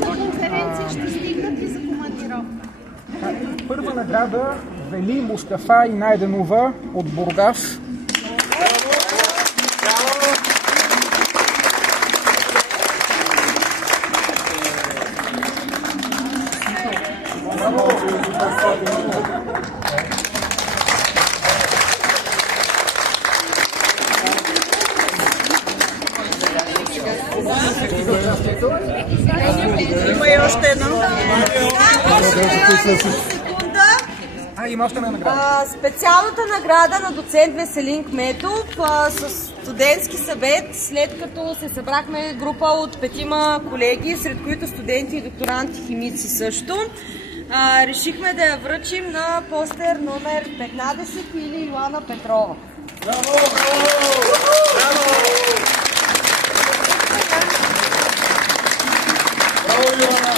конференция ще стигнат и за командировка. Първа награда Вели Мустафа и Найденова от Бургас. Има и още едно. Има още една награда. Специалната награда на доцент Веселин Кметов с студентски съвет, след като се събрахме група от 5 колеги, сред които студенти и докторанти химици също. Решихме да я връчим на постер номер 15 или Йоана Петрова. Браво! Браво, Йоана!